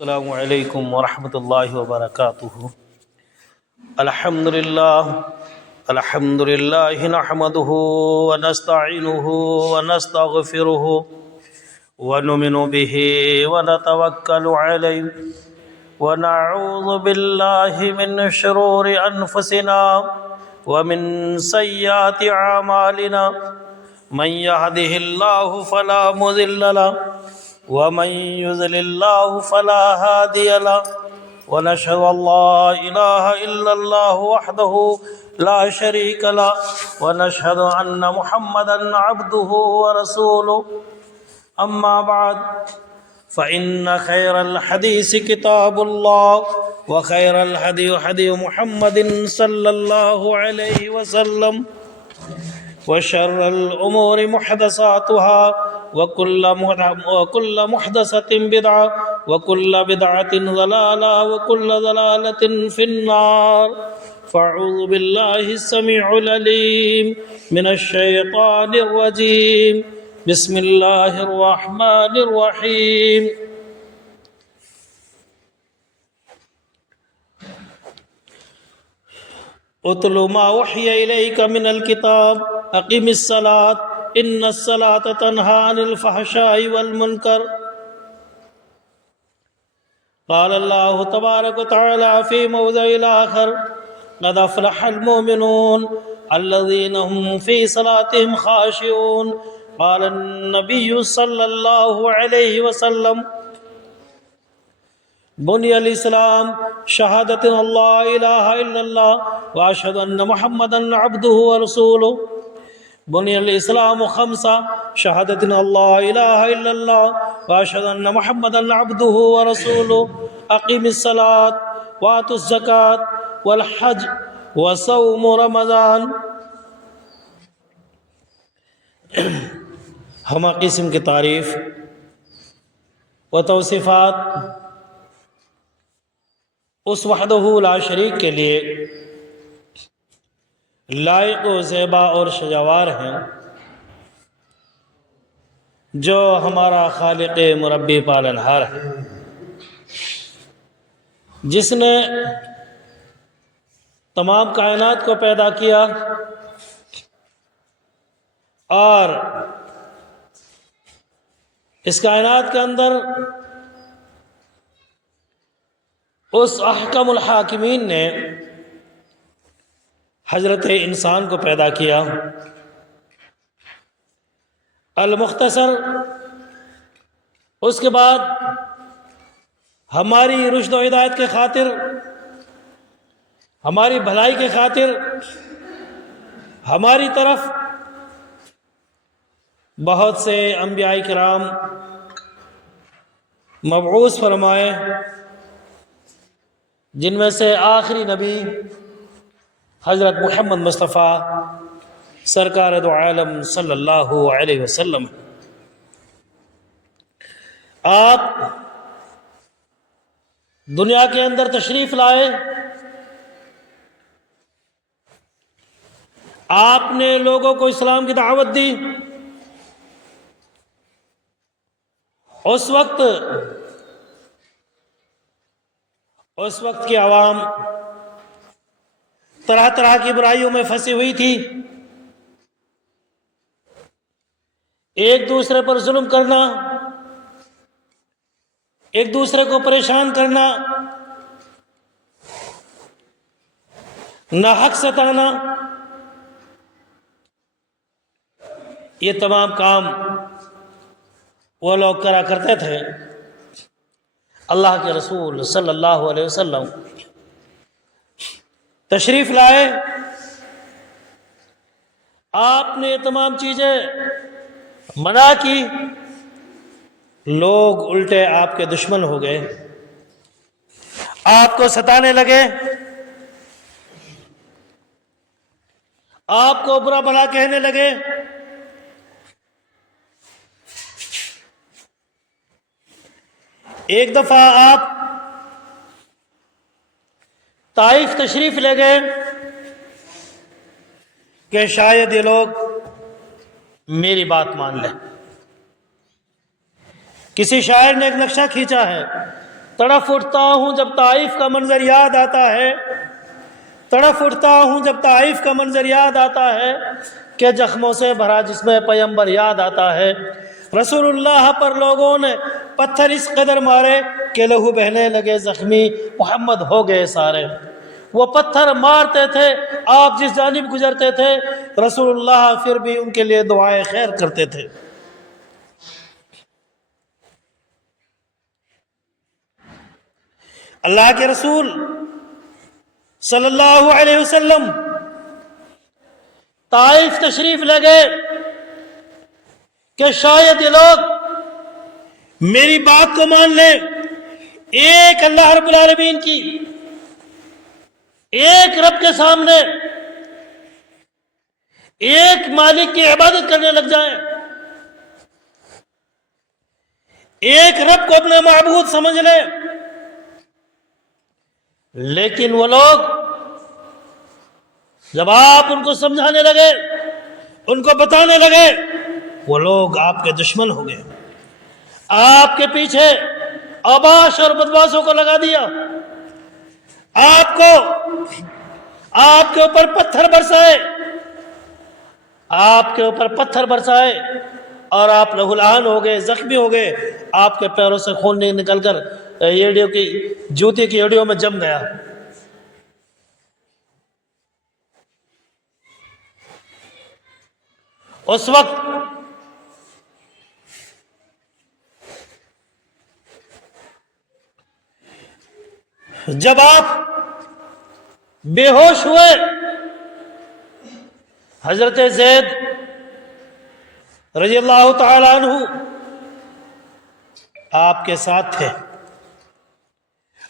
السلام علیکم ورحمۃ اللہ وبرکاتہ۔ الحمد للہ نحمده ونستعینه ونستغفره ونؤمن به ونتوکل علیہ ونعوذ باللہ من شرور انفسنا ومن سیئات اعمالنا من يهده اللہ فلا مضل له ومن يضلل الله فلا هادي له ونشهد ان لا اله الا الله وحده لا شريك له ونشهد ان محمدا عبده ورسوله اما بعد فان خير الحديث كتاب الله وخير الهدي هدي محمد صلى الله عليه وسلم وشر الأمور محدثاتها وكل محدثة بدعة وكل بدعة ضلالة وكل ضلالة في النار فأعوذ بالله السميع العليم من الشيطان الرجيم بسم الله الرحمن الرحيم اتل ما اوحی الیک من الکتاب اقم الصلاة ان الصلاة تنہی عن الفحشاء والمنکر قال اللہ تبارک وتعالی فی موضع آخر قد افلح المؤمنون الذین هم فی صلاتهم خاشعون قال النبی صلی اللہ علیہ وسلم بني الإسلام شهادة أن لا إله إلا الله وأشهد أن محمدا عبده ورسوله بني الإسلام خمسة شهادة أن لا إله إلا الله وأشهد أن محمدا عبده ورسوله أقم الصلاة وآت الزكاة والحج وصوم رمضان۔ ہمہ قسم کی تعریف و توصیفات اس وحدہ لا شریک کے لیے لائق و زیبا اور شجاوار ہیں، جو ہمارا خالق مربی پالنہار ہے، جس نے تمام کائنات کو پیدا کیا اور اس کائنات کے اندر اس احکم الحاکمین نے حضرت انسان کو پیدا کیا۔ المختصر، اس کے بعد ہماری رشد و ہدایت کے خاطر، ہماری بھلائی کے خاطر ہماری طرف بہت سے انبیاء کرام مبعوث فرمائے، جن میں سے آخری نبی حضرت محمد مصطفیٰ سرکار دو عالم صلی اللہ علیہ وسلم۔ آپ دنیا کے اندر تشریف لائے، آپ نے لوگوں کو اسلام کی دعوت دی۔ اس وقت کی عوام طرح طرح کی برائیوں میں پھنسی ہوئی تھی، ایک دوسرے پر ظلم کرنا، ایک دوسرے کو پریشان کرنا، ناحق ستانا، یہ تمام کام وہ لوگ کرا کرتے تھے۔ اللہ کے رسول صلی اللہ علیہ وسلم تشریف لائے، آپ نے تمام چیزیں منع کی، لوگ الٹے آپ کے دشمن ہو گئے، آپ کو ستانے لگے، آپ کو برا بھلا کہنے لگے۔ ایک دفعہ آپ طائف تشریف لے گئے کہ شاید یہ لوگ میری بات مان لیں۔ کسی شاعر نے ایک نقشہ کھینچا ہے تڑف اٹھتا ہوں جب طائف کا منظر یاد آتا ہے، تڑف اٹھتا ہوں جب طائف کا منظر یاد آتا ہے کہ زخموں سے بھرا جسم پیغمبر یاد آتا ہے۔ رسول اللہ پر لوگوں نے پتھر اس قدر مارے کہ لہو بہنے لگے، زخمی محمد ہو گئے سارے۔ وہ پتھر مارتے تھے، آپ جس جانب گزرتے تھے رسول اللہ پھر بھی ان کے لیے دعائیں خیر کرتے تھے۔ اللہ کے رسول صلی اللہ علیہ وسلم طائف تشریف لے گئے کہ شاید یہ لوگ میری بات کو مان لیں، ایک اللہ رب العالمین کی، ایک رب کے سامنے ایک مالک کی عبادت کرنے لگ جائیں، ایک رب کو اپنا معبود سمجھ لیں۔ لیکن وہ لوگ جب آپ ان کو سمجھانے لگے، ان کو بتانے لگے، وہ لوگ آپ کے دشمن ہو گئے، آپ کے پیچھے اوباش اور بدماشوں کو لگا دیا، آپ کو، آپ کے اوپر پتھر برسائے، آپ کے اوپر پتھر برسائے اور آپ لہولہان ہو گئے، زخمی ہو گئے، آپ کے پیروں سے خون نکل کر ایڑیوں کی، جوتے کی ایڑیوں میں جم گیا۔ اس وقت جب آپ بے ہوش ہوئے، حضرت زید رضی اللہ تعالی عنہ آپ کے ساتھ تھے،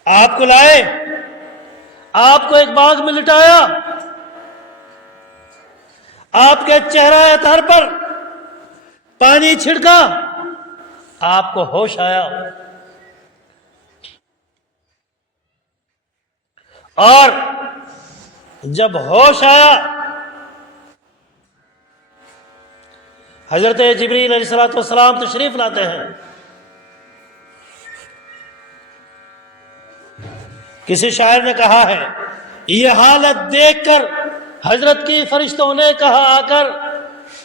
آپ کو لائے، آپ کو ایک باغ میں لٹایا، آپ کے چہرہ اطہر پر پانی چھڑکا، آپ کو ہوش آیا، اور جب ہوش آیا حضرت جبریل علیہ السلام تشریف لاتے ہیں۔ کسی شاعر نے کہا ہے، یہ حالت دیکھ کر حضرت کی فرشتوں نے کہا آ کر،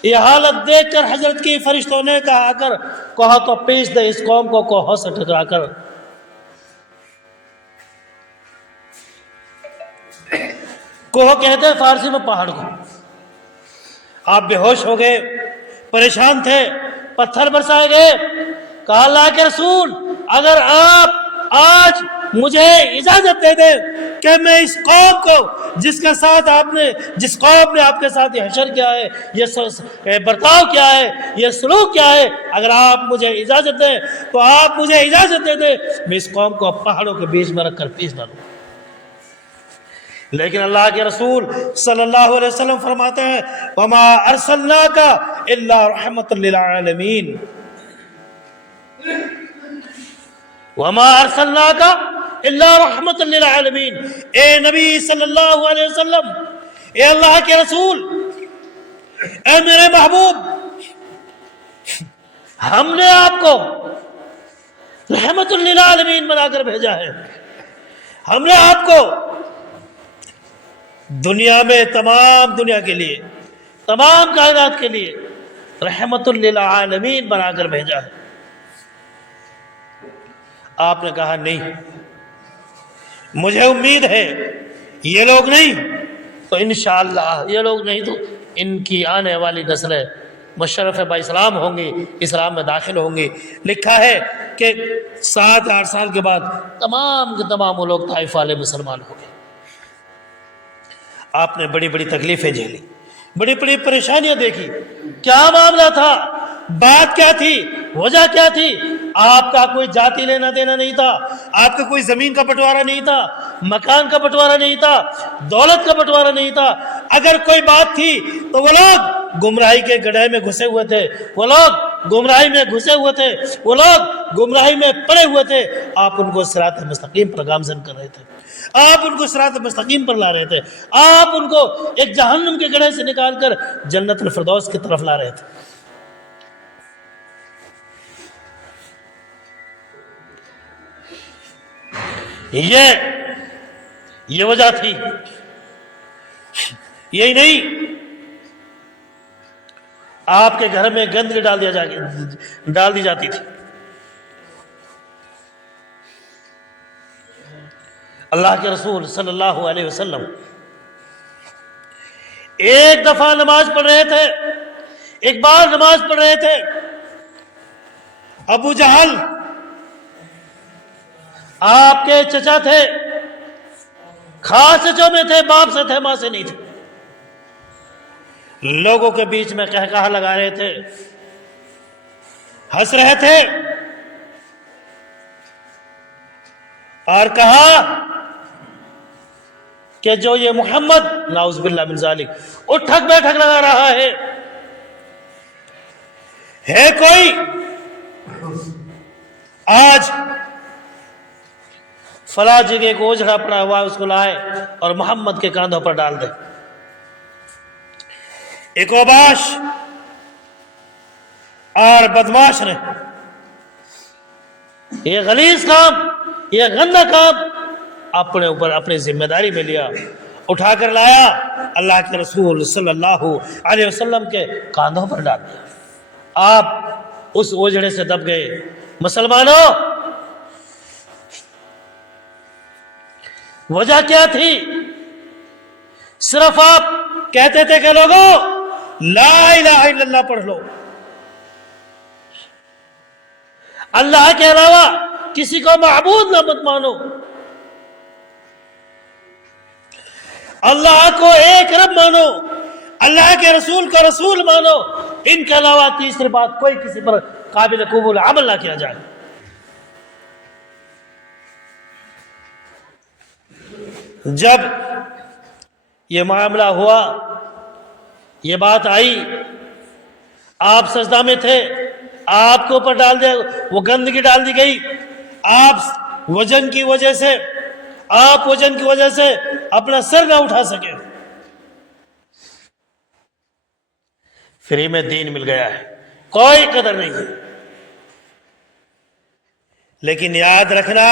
یہ حالت دیکھ کر حضرت کی فرشتوں نے کہا آ کر، کہا تو پیش دے اس قوم کو کوہوں سے ٹکرا کر۔ کوہ کہتے ہیں فارسی میں پہاڑ کو۔ آپ بے ہوش ہو گئے، پریشان تھے، پتھر برسائے گئے۔ کہا اللہ کے رسول اگر آپ آج مجھے اجازت دے دیں کہ میں اس قوم کو جس کے ساتھ آپ نے، جس قوم نے آپ کے ساتھ یہ حشر کیا ہے، یہ برتاؤ کیا ہے، یہ سلوک کیا ہے، اگر آپ مجھے اجازت دیں تو آپ مجھے اجازت دے دیں میں اس قوم کو پہاڑوں کے بیچ میں رکھ کر پیس ڈالوں۔ لیکن اللہ کے رسول صلی اللہ علیہ وسلم فرماتے ہیں وَمَا أَرْسَلْنَاكَ إِلَّا رَحْمَةً لِلْعَالَمِينَ، وَمَا أَرْسَلْنَاكَ إِلَّا رَحْمَةً لِلْعَالَمِينَ۔ اے نبی صلی اللہ علیہ وسلم، اے اللہ کے رسول، اے میرے محبوب، ہم نے آپ کو رحمت للعالمین بنا کر بھیجا ہے۔ ہم نے آپ کو دنیا میں تمام دنیا کے لیے، تمام کائنات کے لیے رحمت للعالمین بنا کر بھیجا ہے۔ آپ نے کہا نہیں، مجھے امید ہے یہ لوگ نہیں تو انشاءاللہ، یہ لوگ نہیں تو ان کی آنے والی نسلیں مشرف با اسلام ہوں گی، اسلام میں داخل ہوں گی۔ لکھا ہے کہ 7-8 سال کے بعد تمام کے تمام وہ لوگ طائف والے مسلمان ہوں گے۔ آپ نے بڑی بڑی تکلیفیں جھیلی، بڑی بڑی پریشانیاں دیکھی۔ کیا معاملہ تھا؟ بات کیا تھی؟ وجہ کیا تھی؟ آپ کا کوئی ذاتی لینا دینا نہیں تھا، آپ کا کوئی زمین کا بٹوارا نہیں تھا، مکان کا بٹوارا نہیں تھا، دولت کا بٹوارا نہیں تھا۔ اگر کوئی بات تھی تو وہ لوگ گمراہی کے گڑھے میں گھسے ہوئے تھے، وہ لوگ گمراہی میں گھسے ہوئے تھے، وہ لوگ گمراہی میں پڑے ہوئے تھے۔ آپ ان کو صراط مستقیم پر گامزن کر رہے تھے، آپ ان کو صراط مستقیم پر لا رہے تھے، آپ ان کو ایک جہنم کے گڑھے سے نکال کر جنت الفردوس کی طرف لا رہے تھے۔ یہ وجہ تھی. یہی نہیں، آپ کے گھر میں گندگی ڈال دی جاتی تھی. اللہ کے رسول صلی اللہ علیہ وسلم ایک دفعہ نماز پڑھ رہے تھے، ایک بار نماز پڑھ رہے تھے. ابو جہل آپ کے چچا تھے، خاص چچوں میں تھے، باپ سے تھے، ماں سے نہیں تھے. لوگوں کے بیچ میں قہقہہ لگا رہے تھے، ہنس رہے تھے، اور کہا کہ جو یہ محمد نعوذ باللہ من ذالک اٹھک بیٹھک لگا رہا ہے کوئی آج فلاں جگہ کو اجڑا پڑا ہوا اس کو لائے اور محمد کے کاندھوں پر ڈال دے. ایک اوباش اور بدماش نے یہ غلیظ کام، یہ گندا کام اپنے اوپر اپنی ذمہ داری میں لیا، اٹھا کر لایا، اللہ کے رسول صلی اللہ علیہ وسلم کے کاندھوں پر ڈال دیا. آپ اس اوجڑے سے دب گئے. مسلمانوں، وجہ کیا تھی؟ صرف آپ کہتے تھے کہ لوگوں لا الہ الا اللہ پڑھ لو، اللہ کے علاوہ کسی کو معبود نہ مت مانو، اللہ کو ایک رب مانو، اللہ کے رسول کو رسول مانو، ان کے علاوہ تیسری بات کوئی کسی پر قابل قبول عمل نہ کیا جائے. جب یہ معاملہ ہوا، یہ بات آئی، آپ سجدہ میں تھے، آپ کے اوپر ڈال دیا، وہ گندگی ڈال دی گئی. آپ وزن کی وجہ سے اپنا سر نہ اٹھا سکے. فری میں دین مل گیا ہے، کوئی قدر نہیں ہے. لیکن یاد رکھنا،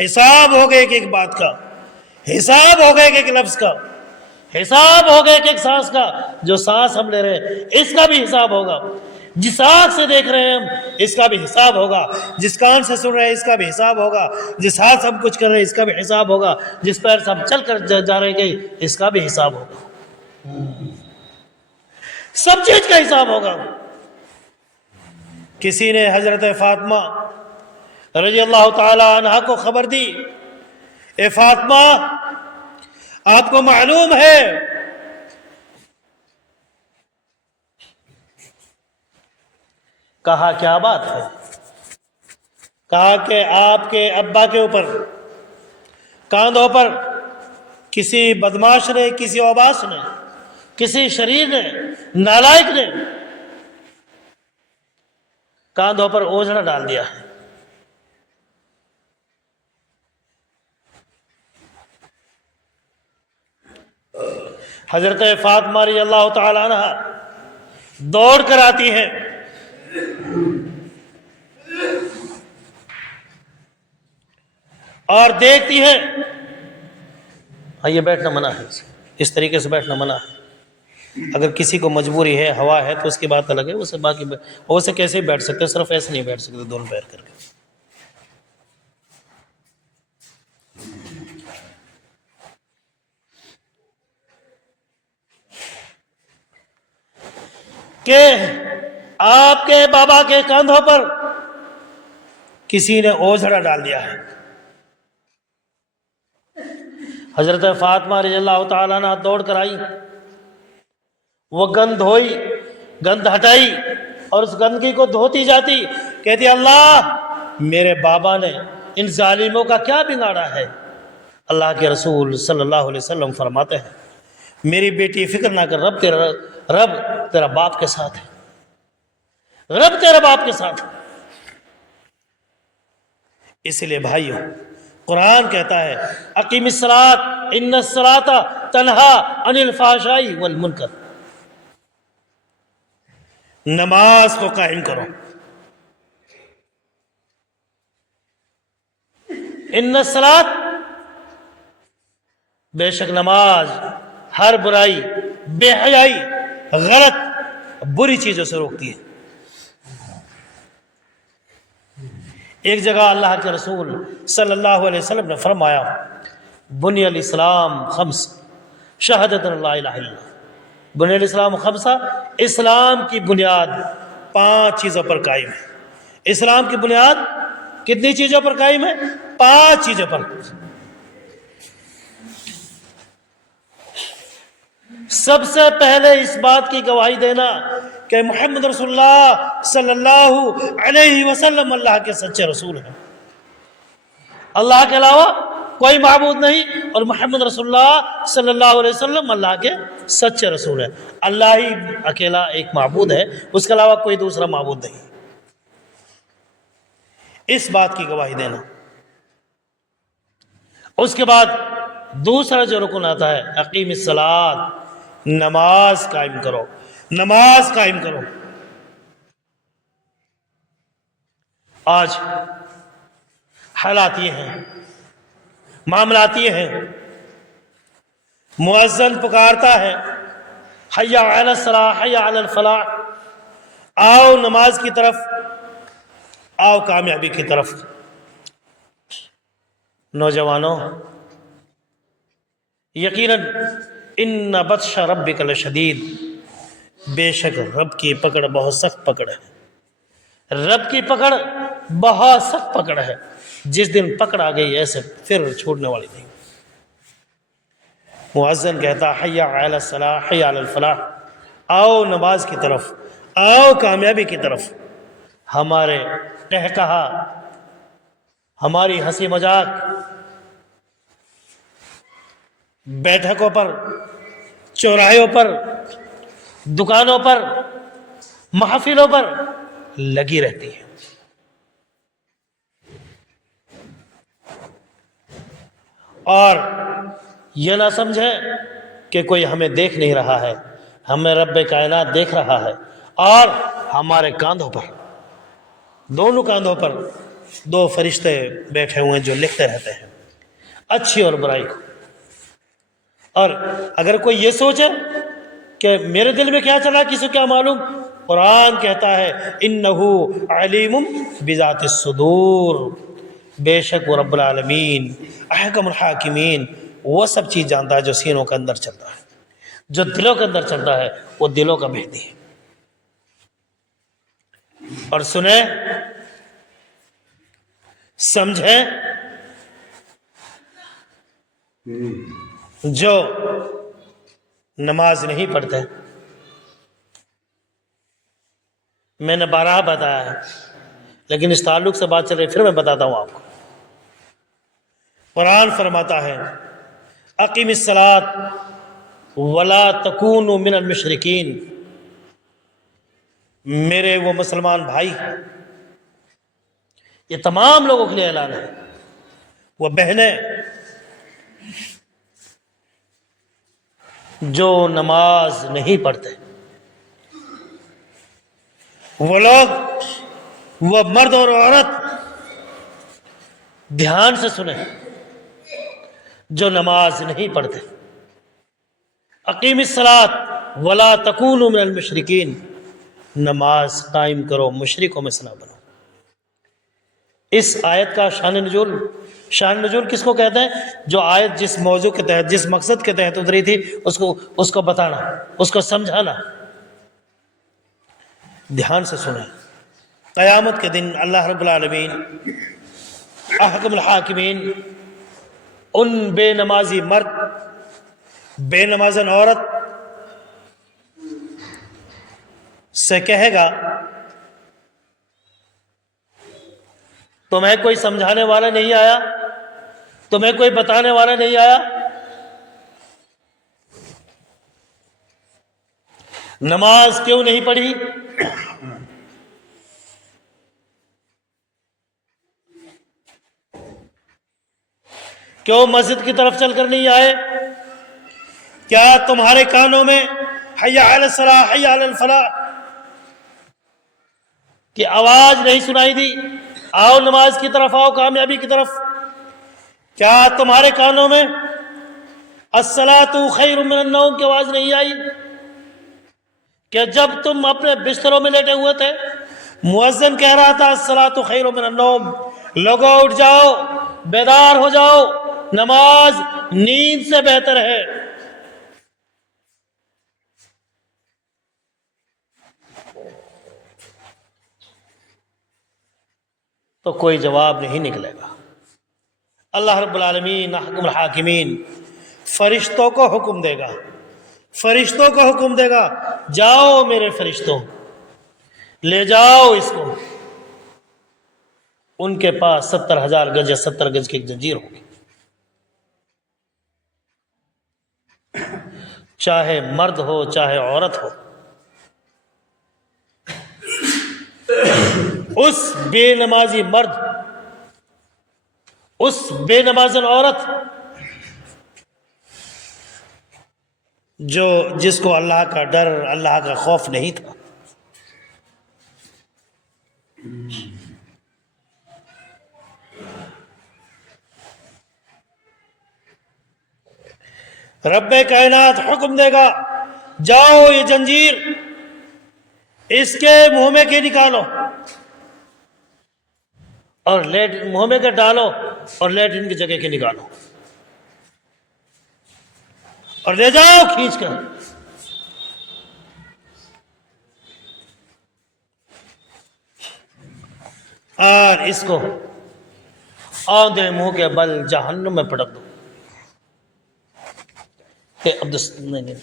حساب ہوگا ایک بات کا، حساب ہوگا ایک لفظ کا، حساب ہوگا ایک سانس کا. جو سانس ہم لے رہے ہیں اس کا بھی حساب ہوگا، جس آنکھ سے دیکھ رہے ہیں ہم اس کا بھی حساب ہوگا، جس کان سے سن رہے ہیں اس کا بھی حساب ہوگا، جس ہاتھ سے ہم کچھ کر رہے ہیں اس کا بھی حساب ہوگا، جس پیر سے ہم چل کر جا رہے ہیں اس کا بھی حساب ہوگا. سب چیز کا حساب ہوگا. کسی نے حضرت فاطمہ رضی اللہ تعالی عنہا کو خبر دی، اے فاطمہ آپ کو معلوم ہے کہا کیا بات ہے؟ کہا کہ آپ کے ابا کے اوپر کاندھوں پر کسی بدماش نے، کسی اوباش نے، کسی شریر نے، نالائق نے کاندھوں پر اوجھڑا ڈال دیا ہے. حضرت فاطمہ رضی اللہ تعالی عنہ دوڑ کر آتی ہیں، اور دیکھتی ہے. یہ بیٹھنا منع ہے، اس طریقے سے بیٹھنا منع ہے. اگر کسی کو مجبوری ہے، ہوا ہے تو اس کی بات الگ ہے، اسے باقی اسے کیسے ہی بیٹھ سکتے، صرف ایسے نہیں بیٹھ سکتے دونوں پیر کر کے. کہ آپ کے بابا کے کاندھوں پر کسی نے اوجھڑا ڈال دیا ہے. حضرت فاطمہ رضی اللہ تعالیٰ عنہ دوڑ کر آئی، وہ گند دھوئی، گند ہٹائی، اور اس گندگی کو دھوتی جاتی، کہتی اللہ میرے بابا نے ان ظالموں کا کیا بگاڑا ہے. اللہ کے رسول صلی اللہ علیہ وسلم فرماتے ہیں میری بیٹی فکر نہ کر، رب تیرا باپ کے ساتھ ہے، رب تیرا باپ کے ساتھ ہے. اس لیے بھائیوں، قرآن کہتا ہے اقیم الصلاۃ ان الصلاۃ تنہا عن الفحشاء والمنکر، نماز کو قائم کرو. ان الصلاۃ، بے شک نماز ہر برائی، بے حیائی، غلط بری چیزوں سے روکتی ہے۔ ایک جگہ اللہ کے رسول صلی اللہ علیہ وسلم نے فرمایا بنی الاسلام خمس، شہادت اللہ الہ الا اللہ، بنی الاسلام خمسہ، اسلام کی بنیاد 5 چیزوں پر قائم ہے۔ اسلام کی بنیاد کتنی چیزوں پر قائم ہے؟ 5 چیزوں پر۔ سب سے پہلے اس بات کی گواہی دینا کہ محمد رسول اللہ صلی اللہ علیہ وسلم اللہ کے سچے رسول ہیں، اللہ کے علاوہ کوئی معبود نہیں، اور محمد رسول اللہ صلی اللہ علیہ وسلم اللہ کے سچے رسول ہیں۔ اللہ ہی اکیلا ایک معبود ہے، اس کے علاوہ کوئی دوسرا معبود نہیں۔ اس بات کی گواہی دینا۔ اس کے بعد دوسرا جو رکن آتا ہے اقیم الصلاۃ، نماز قائم کرو، نماز قائم کرو۔ آج حالات یہ ہیں، معاملات یہ ہیں، مؤذن پکارتا ہے حی علی الصلاۃ حی علی الفلاح، آؤ نماز کی طرف، آؤ کامیابی کی طرف۔ نوجوانوں، یقیناً ان بطش ربک لشدید، بے شک رب کی پکڑ بہت سخت پکڑ ہے، رب کی پکڑ بہت سخت پکڑ ہے، جس دن پکڑ آ گئی ایسے پھر چھوڑنے والی نہیں۔ مؤذن کہتا حی علی الصلاۃ حی علی الفلاح، آؤ نماز کی طرف، آؤ کامیابی کی طرف۔ ہمارے قہقہا، ہماری ہنسی مذاق بیٹھکوں پر، چوراہوں پر، دکانوں پر، محفلوں پر لگی رہتی ہے۔ اور یہ نہ سمجھیں کہ کوئی ہمیں دیکھ نہیں رہا ہے، ہمیں رب کائنات دیکھ رہا ہے، اور ہمارے کاندھوں پر، دونوں کاندھوں پر 2 فرشتے بیٹھے ہوئے ہیں جو لکھتے رہتے ہیں اچھی اور برائی کو۔ اور اگر کوئی یہ سوچے کہ میرے دل میں کیا چلا کسی کو کیا معلوم، قرآن کہتا ہے انہو علیم بذات الصدور، بے شک وہ رب العالمین احکم الحاکمین، وہ سب چیز جانتا ہے جو سینوں کے اندر چلتا ہے، جو دلوں کے اندر چلتا ہے، وہ دلوں کا مہدی ہے۔ اور سنیں، سمجھیں، جو نماز نہیں پڑھتے، میں نے 12 بتایا ہے، لیکن اس تعلق سے بات چل رہی، پھر میں بتاتا ہوں آپ کو۔ قرآن فرماتا ہے اقیم الصلاۃ ولا تکونوا من المشرکین، میرے وہ مسلمان بھائی، یہ تمام لوگوں کے لیے اعلان ہے، وہ بہنیں جو نماز نہیں پڑھتے، وہ لوگ، وہ مرد اور عورت، دھیان سے سنیں، جو نماز نہیں پڑھتے۔ اقیم الصلاۃ ولا تکونوا من المشرکین، نماز قائم کرو، مشرکوں میں سے نہ بنو۔ اس آیت کا شان نزول کس کو کہتے ہیں؟ جو آیت جس موضوع کے تحت، جس مقصد کے تحت اتری تھی، اس کو بتانا، اس کو سمجھانا۔ دھیان سے سنیں، قیامت کے دن اللہ رب العالمین احکم الحاکمین ان بے نمازی مرد، بے نمازن عورت سے کہے گا تمہیں کوئی سمجھانے والا نہیں آیا، تمہیں کوئی بتانے والا نہیں آیا، نماز کیوں نہیں پڑھی؟ کیوں مسجد کی طرف چل کر نہیں آئے؟ کیا تمہارے کانوں میں حی علی الصلاۃ حی علی الفلاح کی آواز نہیں سنائی دی؟ آؤ نماز کی طرف، آؤ کامیابی کی طرف۔ کیا تمہارے کانوں میں الصلاۃ خیر من النوم کی آواز نہیں آئی کہ جب تم اپنے بستروں میں لیٹے ہوئے تھے مؤذن کہہ رہا تھا الصلاۃ خیر من النوم، لوگوں اٹھ جاؤ، بیدار ہو جاؤ، نماز نیند سے بہتر ہے۔ تو کوئی جواب نہیں نکلے گا۔ اللہ رب العالمین احکم الحاکمین فرشتوں کو حکم دے گا، فرشتوں کو حکم دے گا، جاؤ میرے فرشتوں، لے جاؤ اس کو۔ ان کے پاس 70,000 گز یا 70 گز کی ایک زنجیر ہوگی، چاہے مرد ہو چاہے عورت ہو، اس بے نمازی مرد، اس بے نمازن عورت جس کو اللہ کا ڈر، اللہ کا خوف نہیں تھا، رب کائنات حکم دے گا، جاؤ یہ زنجیر اس کے منہ میں کے نکالو اور منہ میں کے ڈالو اور لیٹرن کی جگہ کے نکالو اور لے جاؤ کھینچ کر۔ اور اس کو آندھے منہ کے بل جہنم میں پٹک دو۔ نہیں،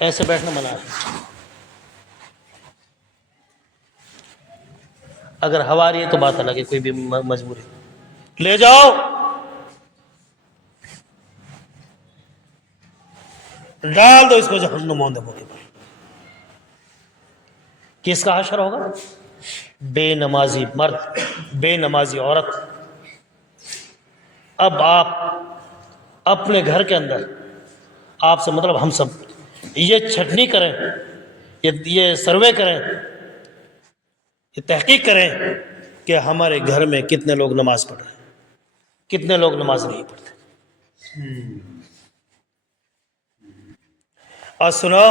ایسے بیٹھنا منع ہے۔ اگر ہوا رہی ہے تو بات الگ ہے، کوئی بھی مجبوری، لے جاؤ، ڈال دو اس کو جہنم آندھے منہ کے بل۔ کس کا حشر ہوگا؟ بے نمازی مرد، بے نمازی عورت۔ اب آپ اپنے گھر کے اندر، آپ سے مطلب ہم سب یہ چھٹنی کریں، یہ سروے کریں، یہ تحقیق کریں کہ ہمارے گھر میں کتنے لوگ نماز پڑھ رہے ہیں، کتنے لوگ نماز نہیں پڑھتے۔ اور سنو،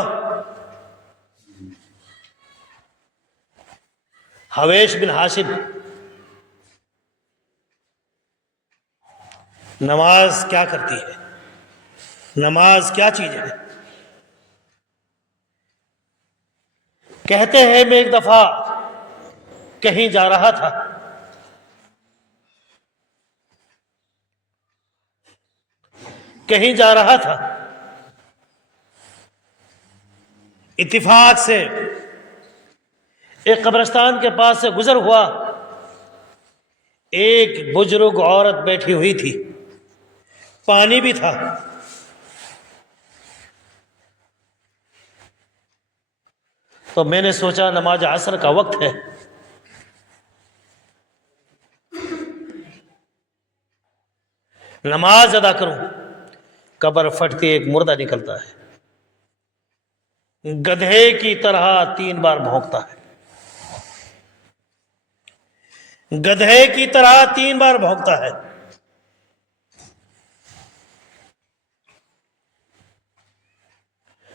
حویش بن حاشب نماز کیا کرتی ہے، نماز کیا چیز ہے؟ کہتے ہیں میں ایک دفعہ کہیں جا رہا تھا، کہیں جا رہا تھا، اتفاق سے ایک قبرستان کے پاس سے گزر ہوا، ایک بزرگ عورت بیٹھی ہوئی تھی، پانی بھی تھا۔ تو میں نے سوچا نماز عصر کا وقت ہے، نماز ادا کروں۔ قبر پھٹتی ایک مردہ نکلتا ہے، گدھے کی طرح 3 بار بھونکتا ہے، گدھے کی طرح 3 بار بھونکتا ہے۔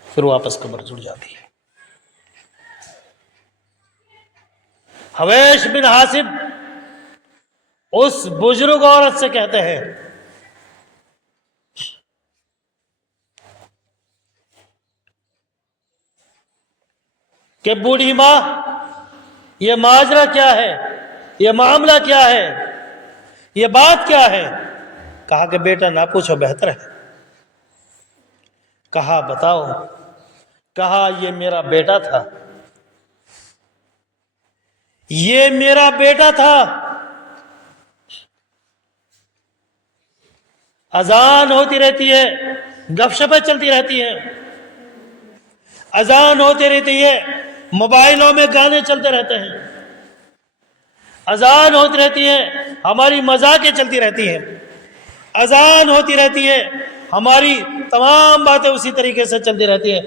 پھر واپس قبر جڑ جاتی ہے۔ حویش بن حاسب اس بزرگ عورت سے کہتے ہیں کہ بوڑھی ماں، یہ ماجرا کیا ہے، یہ معاملہ کیا ہے، یہ بات کیا ہے؟ کہا کہ بیٹا نہ پوچھو، بہتر ہے۔ کہا بتاؤ؟ کہا یہ میرا بیٹا تھا، یہ میرا بیٹا تھا، اذان ہوتی رہتی ہے، گپ شپیں چلتی رہتی ہیں، اذان ہوتی رہتی ہے، موبائلوں میں گانے چلتے رہتے ہیں، اذان ہوتی رہتی ہے، ہماری مذاقیں چلتی رہتی ہیں، اذان ہوتی رہتی ہے، ہماری تمام باتیں اسی طریقے سے چلتی رہتی ہیں۔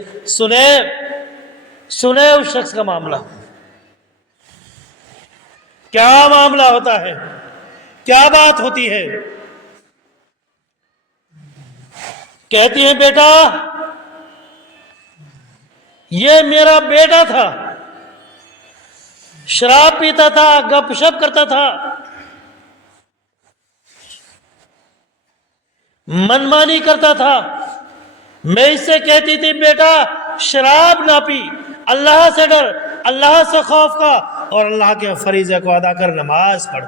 سنیں اس شخص کا معاملہ کیا معاملہ ہوتا ہے، کیا بات ہوتی ہے؟ کہتی ہے بیٹا یہ میرا بیٹا تھا، شراب پیتا تھا، گپ شپ کرتا تھا، منمانی کرتا تھا۔ میں اس سے کہتی تھی بیٹا شراب نہ پی، اللہ سے ڈر، اللہ سے خوف کا، اور اللہ کے فریضے کو ادا کر، نماز پڑھ۔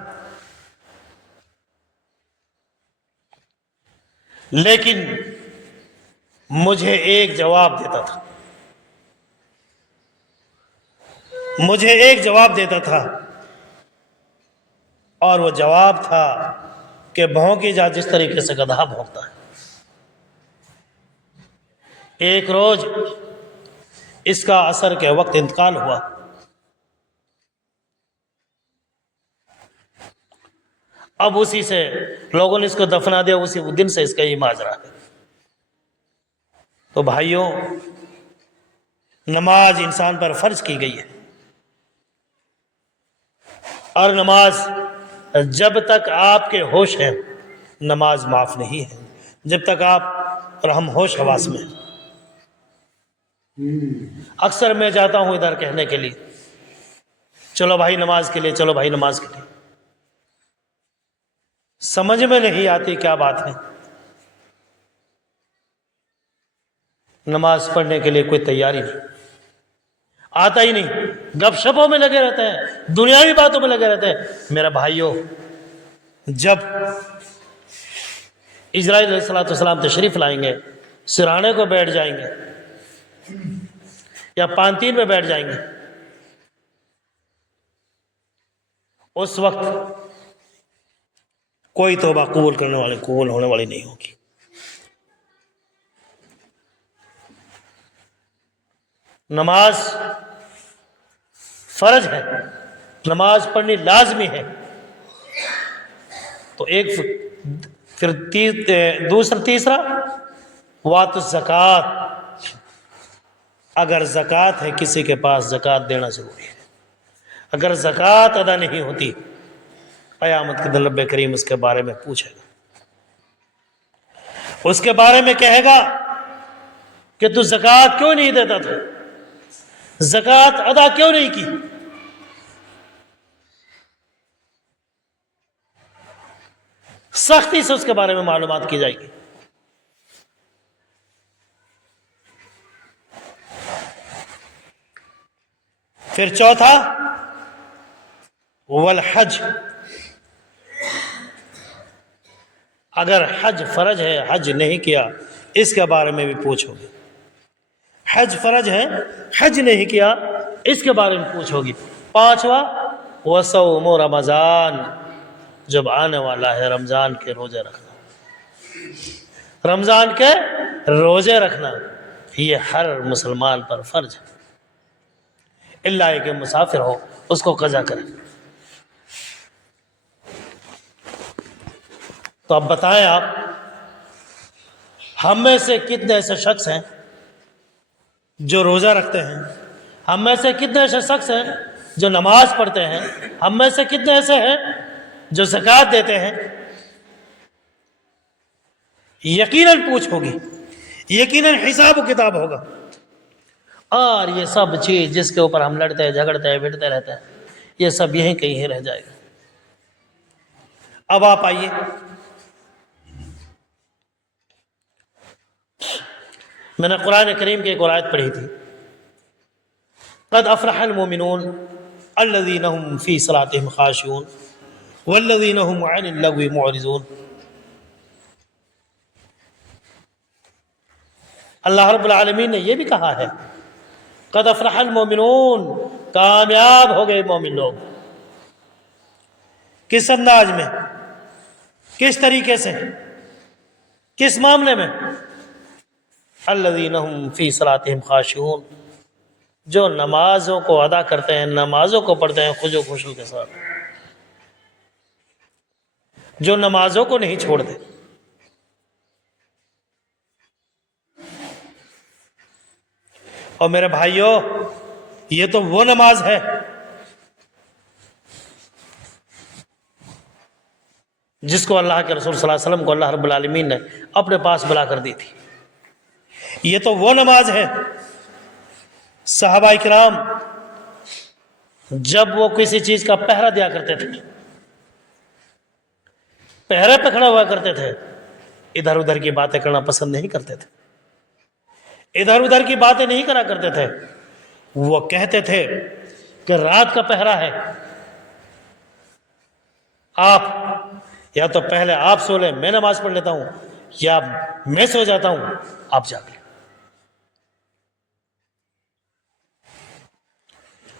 لیکن مجھے ایک جواب دیتا تھا، مجھے ایک جواب دیتا تھا، اور وہ جواب تھا کہ بھونکی جا جس طریقے سے گدھا بھونکتا ہے۔ ایک روز اس کا عصر کے وقت انتقال ہوا۔ اب اسی سے لوگوں نے اس کو دفنا دیا، اسی دن سے اس کا یہ ماجرا ہے۔ تو بھائیوں، نماز انسان پر فرض کی گئی ہے، اور نماز جب تک آپ کے ہوش ہیں نماز معاف نہیں ہے، جب تک آپ اور ہم ہوش حواس میں ہیں۔ اکثر میں جاتا ہوں ادھر کہنے کے لیے چلو بھائی نماز کے لیے، چلو بھائی نماز کے لیے، سمجھ میں نہیں آتی کیا بات ہے۔ نماز پڑھنے کے لیے کوئی تیاری نہیں، آتا ہی نہیں، گپ شپوں میں لگے رہتے ہیں، دنیاوی باتوں میں لگے رہتے ہیں۔ میرا بھائیوں، جب اسرائیل علیہ السلام تشریف لائیں گے، سرانے کو بیٹھ جائیں گے یا پانتین میں بیٹھ جائیں گے، اس وقت کوئی توبہ قبول ہونے والی نہیں ہوگی۔ نماز فرض ہے، نماز پڑھنی لازمی ہے۔ تو ایک پھر تیسرا وات الزکوٰۃ، اگر زکوٰۃ ہے کسی کے پاس زکوٰۃ دینا ضروری ہے۔ اگر زکوٰۃ ادا نہیں ہوتی قیامت کے دن رب کریم اس کے بارے میں پوچھے گا، اس کے بارے میں کہے گا کہ تو زکوٰۃ کیوں نہیں دیتا تھا، زکوٰۃ ادا کیوں نہیں کی۔ سختی سے اس کے بارے میں معلومات کی جائے گی۔ پھر چوتھا والحج، اگر حج فرض ہے حج نہیں کیا اس کے بارے میں بھی پوچھو گے۔ حج فرض ہے حج نہیں کیا اس کے بارے میں پوچھو گی۔ پانچواں وصوم رمضان، جب آنے والا ہے رمضان کے روزے رکھنا، رمضان کے روزے رکھنا یہ ہر مسلمان پر فرض ہے، اللہ کہ مسافر ہو اس کو قضا کرے۔ تو اب بتائیں آپ، ہم میں سے کتنے ایسے شخص ہیں جو روزہ رکھتے ہیں؟ ہم میں سے کتنے ایسے شخص ہیں جو نماز پڑھتے ہیں؟ ہم میں سے کتنے ایسے ہیں جو زکوٰۃ دیتے ہیں؟ یقیناً پوچھ ہوگی، یقیناً حساب و کتاب ہوگا، اور یہ سب چیز جس کے اوپر ہم لڑتے ہیں، جھگڑتے ہیں، بھڑتے رہتے ہیں، یہ سب یہیں کہیں رہ جائے گا۔ اب آپ آئیے، میں نے قرآن کریم کی ایک آیت پڑھی تھی، قد افلح المؤمنون الذین هم فی صلاتهم خاشعون والذین هم عن اللغو معرضون۔ اللہ رب العالمین نے یہ بھی کہا ہے قد افلح المؤمنون، کامیاب ہو گئے مومن لوگ۔ کس انداز میں، کس طریقے سے، کس معاملے میں؟ الذین هم فی صلاتهم خاشعون، جو نمازوں کو ادا کرتے ہیں، نمازوں کو پڑھتے ہیں خضوع و خشوع کے ساتھ، جو نمازوں کو نہیں چھوڑتے۔ اور میرے بھائیوں، یہ تو وہ نماز ہے جس کو اللہ کے رسول صلی اللہ علیہ وسلم کو اللہ رب العالمین نے اپنے پاس بلا کر دی تھی۔ یہ تو وہ نماز ہے صحابہ کرام جب وہ کسی چیز کا پہرا دیا کرتے تھے، پہرے پہ کھڑا ہوا کرتے تھے، ادھر ادھر کی باتیں کرنا پسند نہیں کرتے تھے، ادھر ادھر کی باتیں نہیں کرا کرتے تھے۔ وہ کہتے تھے کہ رات کا پہرا ہے، آپ یا تو پہلے آپ سو لیں، میں نماز پڑھ لیتا ہوں، یا میں سو جاتا ہوں، آپ جاگ لیں۔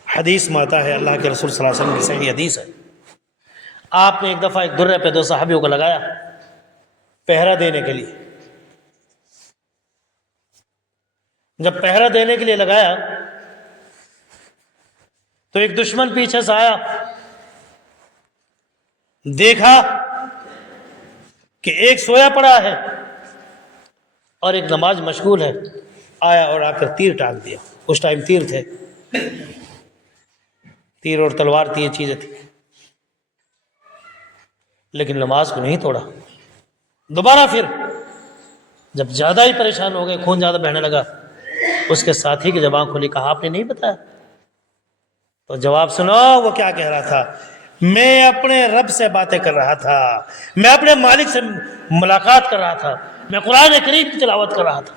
حدیث میں آتا ہے، اللہ کے رسول صلی اللہ علیہ وسلم کی صحیح حدیث ہے، آپ نے ایک دفعہ ایک درے پہ دو صحابیوں کو لگایا پہرا دینے کے لیے۔ جب پہرا دینے کے لیے لگایا تو ایک دشمن پیچھے سے آیا، دیکھا کہ ایک سویا پڑا ہے اور ایک نماز مشغول ہے، آیا اور آ کر تیر ٹانک دیا۔ اس ٹائم تیر تھے، تیر اور تلوار تھی، یہ چیزیں تھیں، لیکن نماز کو نہیں توڑا۔ دوبارہ پھر جب زیادہ ہی پریشان ہو گئے، خون زیادہ بہنے لگا، اس کے ساتھی کی جب آنکھ کھلی، کہا آپ نے نہیں بتایا؟ تو جواب سنو وہ کیا کہہ رہا تھا، میں اپنے رب سے باتیں کر رہا تھا، میں اپنے مالک سے ملاقات کر رہا تھا، میں قرآن کریم کی تلاوت کر رہا تھا۔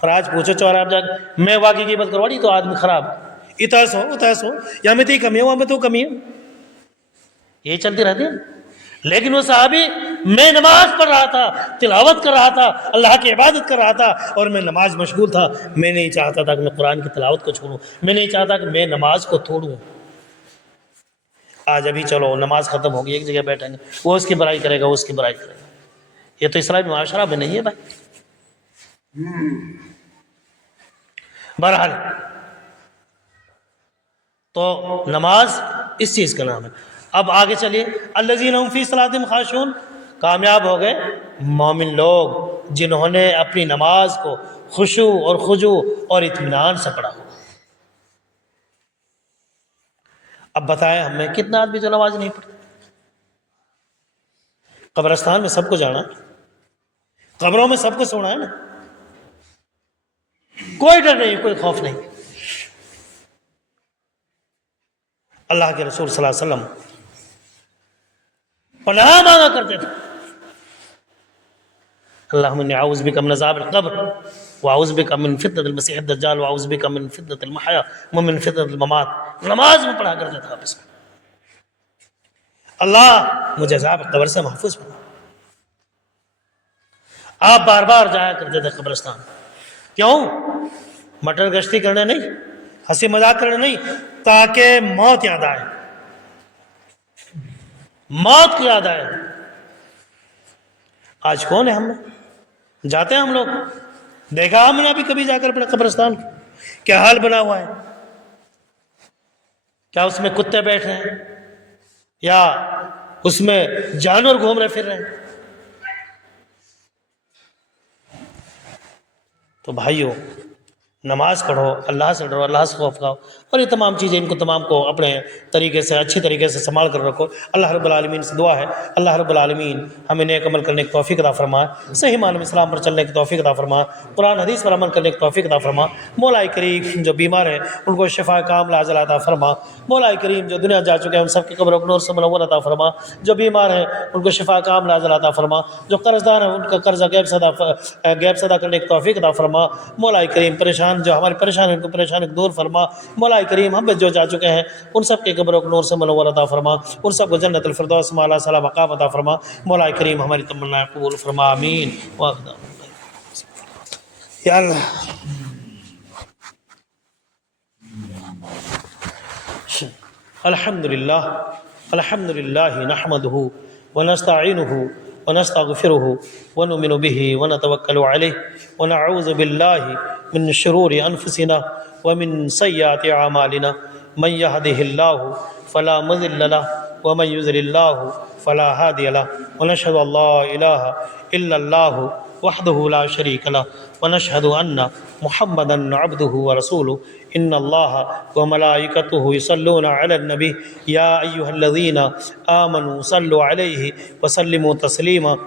اور آج پوچھو چورا جا میں واقعی کی بات کرواڑی تو آدمی خراب، اتاس ہو یا میں تی کمی ہوں میں تو کمی ہوں، یہی چلتی رہتی ہے۔ لیکن وہ صحابی، میں نماز پڑھ رہا تھا، تلاوت کر رہا تھا، اللہ کی عبادت کر رہا تھا، اور میں نماز مشغول تھا، میں نہیں چاہتا تھا کہ میں قرآن کی تلاوت کو چھوڑوں، میں نہیں چاہتا کہ میں نماز کو توڑوں۔ آج ابھی چلو نماز ختم ہوگی، ایک جگہ بیٹھیں گے، وہ اس کی برائی کرے گا، وہ اس کی برائی کرے گا، یہ تو اسلامی معاشرہ میں نہیں ہے بھائی۔ بہرحال تو نماز اس چیز کا نام ہے۔ اب آگے چلیے، الذین هم فی صلاتہم خاشعون، کامیاب ہو گئے مومن لوگ جنہوں نے اپنی نماز کو خشوع اور خضوع اور اطمینان سے پڑھا ہو۔ اب بتائیں ہمیں کتنا آدمی جو نماز نہیں پڑھتے؟ قبرستان میں سب کو جانا، قبروں میں سب کو سونا ہے نا، کوئی ڈر نہیں، کوئی خوف نہیں۔ اللہ کے رسول صلی اللہ علیہ وسلم پناہ مانگا کرتے تھے، اللہم انی اعوذ بک من عذاب القبر واعوذ بک من فتنۃ المسیح الدجال واعوذ بک من فتنۃ المحیا ومن فتنۃ الممات۔ نماز میں پڑھا کرتے تھے آپ اس کو، اللہ مجھے عذاب قبر سے محفوظ بنا۔ آپ بار بار جایا کرتے تھے قبرستان، کیوں؟ مٹر گشتی کرنے نہیں، ہنسی مذاق کرنے نہیں، تاکہ موت یاد آئے، موت کو یاد آئے۔ آج کون ہے ہم میں؟ جاتے ہیں ہم لوگ، دیکھا ہم نے ابھی کبھی جا کر اپنے قبرستان کیا حال بنا ہوا ہے؟ کیا اس میں کتے بیٹھ رہے ہیں یا اس میں جانور گھوم رہے پھر رہے ہیں؟ تو بھائیو، نماز پڑھو، اللہ سے ڈرو، اللہ سے خوف کھاؤ، اور یہ تمام چیزیں ان کو تمام کو اپنے طریقے سے اچھی طریقے سے سنبھال کر رکھو۔ اللہ رب العالمین سے دعا ہے، اللہ رب العالمین ہمیں نیک عمل کرنے کی توفیق عطا فرمائے، صحیح معنی میں اسلام پر چلنے کی توفیق عطا فرمائے، قرآن حدیث پر عمل کرنے کی توفیق عطا فرمائے۔ مولا کریم جو بیمار ہیں ان کو شفا کاملہ عاجلہ عطا فرما۔ مولا کریم جو دنیا جا چکے ہیں ان سب کی قبر کو نور سے منور عطا فرما۔ جو بیمار ہیں ان کو شفا کاملہ عاجلہ عطا فرما۔ جو قرض دار ہیں ان کا قرضہ غیب سے ادا کرنے کی توفیق عطا فرما۔ مولا کریم پریشان جو ہماری پریشان ہیں ان کو پریشانی کو دور فرما۔ مولا کریم ہم پہ جو جا چکے ہیں ان سب کی قبروں کو نور سے منور عطا فرما، ان سب کو جنت الفردوس میں اعلیٰ صلاح مقام عطا فرما۔ مولا کریم ہماری تمنا قبول فرما، آمین۔ یا اللہ الحمد للہ نحمده ونستعینه ونستغفره ونؤمن به ونتوکل علیہ ونعوذ باللہ من شرور انفسنا ومن سیئات اعمالنا، من يهده الله فلا مضل له ومن يضلل الله فلا هادي له، ونشهد ان لا اله الا الله وحده لا شريك له ونشهد أن محمدا عبده ورسوله إن الله وملائكته يصلون على النبي يا أيها الذين آمنوا صلوا عليه وسلموا تسليما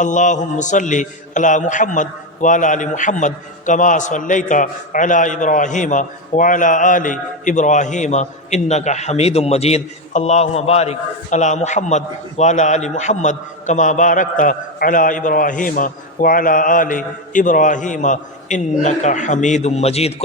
اللهم صل على محمد وعلى آل محمد كما صليت على إبراهيم وعلى آل إبراهيم إنك حميد مجيد اللهم بارك على محمد وعلى آل محمد كما باركت على إبراهيم وعلى آل إبراهيم إنك حميد مجيد.